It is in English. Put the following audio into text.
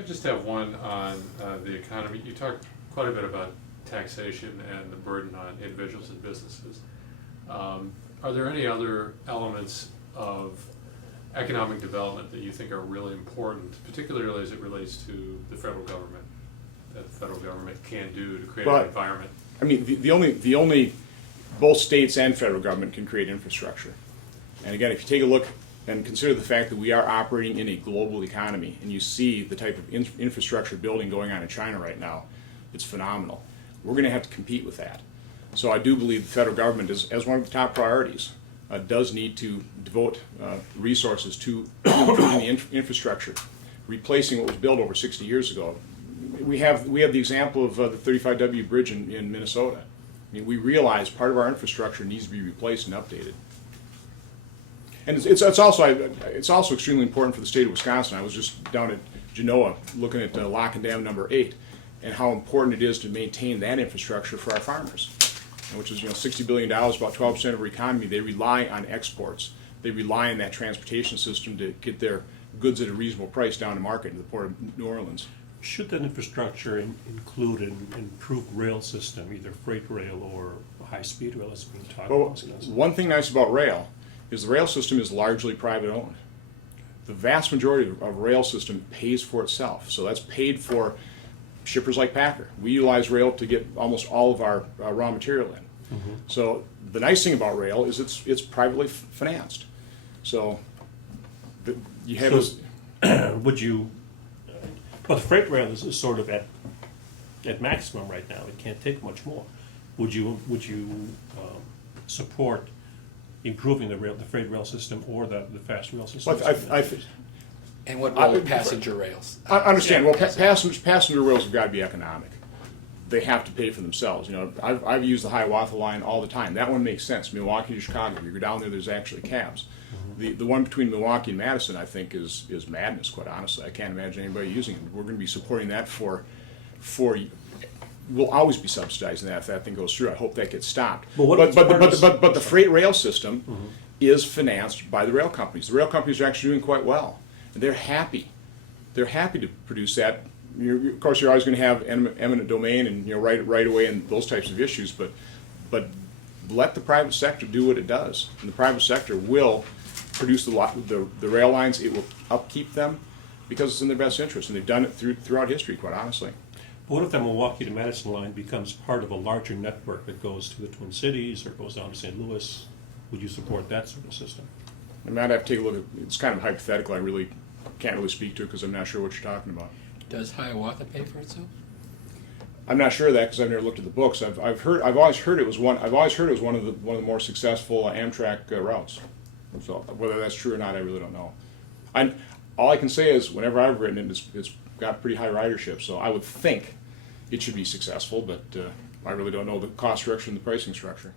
I just have one on the economy. You talked quite a bit about taxation and the burden on individuals and businesses. Are there any other elements of economic development that you think are really important, particularly as it relates to the federal government, that the federal government can do to create an environment? I mean, the only both states and federal government can create infrastructure. And again, if you take a look and consider the fact that we are operating in a global economy, and you see the type of infrastructure building going on in China right now, it's phenomenal. We're going to have to compete with that. So I do believe the federal government, as one of the top priorities, does need to devote resources to improving the infrastructure, replacing what was built over 60 years ago. We have the example of the 35W bridge in Minnesota. I mean, we realize part of our infrastructure needs to be replaced and updated. And it's also extremely important for the state of Wisconsin. I was just down at Genoa looking at Lock and Dam number 8 and how important it is to maintain that infrastructure for our farmers, which is $60 billion, about 12% of our economy. They rely on exports. They rely on that transportation system to get their goods at a reasonable price down to market in the port of New Orleans. Should that infrastructure include an improved rail system, either freight rail or high-speed rail as being talked Well, about? one thing nice about rail is the rail system is largely private owned. The vast majority of rail system pays for itself. So that's paid for shippers like Packer. We utilize rail to get almost all of our raw material in. Mm-hmm. So the nice thing about rail is it's privately financed. So you have would you? But the freight rail is sort of at maximum right now. It can't take much more. Would you support improving the freight rail system or the fast rail system? And what role are passenger rails? I understand. Well, passenger rails have got to be economic. They have to pay for themselves. I've used the Hiawatha line all the time. That one makes sense. Milwaukee to Chicago. You go down there, there's actually cabs. Mm-hmm. The one between Milwaukee and Madison, I think, is madness. Quite honestly, I can't imagine anybody using it. We're going to be supporting that for. We'll always be subsidizing that if that thing goes through. I hope that gets stopped. But the freight rail system mm-hmm. is financed by the rail companies. The rail companies are actually doing quite well. And they're happy. They're happy to produce that. Of course, you're always going to have eminent domain and right away and those types of issues. But let the private sector do what it does, and the private sector will produce the rail lines. It will upkeep them because it's in their best interest, and they've done it throughout history. Quite honestly. But what if the Milwaukee to Madison line becomes part of a larger network that goes to the Twin Cities or goes down to St. Louis? Would you support that sort of system? I might have to take a look at. It's kind of hypothetical. I really can't really speak to it because I'm not sure what you're talking about. Does Hiawatha pay for itself? I'm not sure of that because I've never looked at the books. I've always heard it was one of the more successful Amtrak routes. So whether that's true or not, I really don't know. All I can say is whenever I've written it, it's got pretty high ridership. So I would think it should be successful, but I really don't know the cost structure and the pricing structure.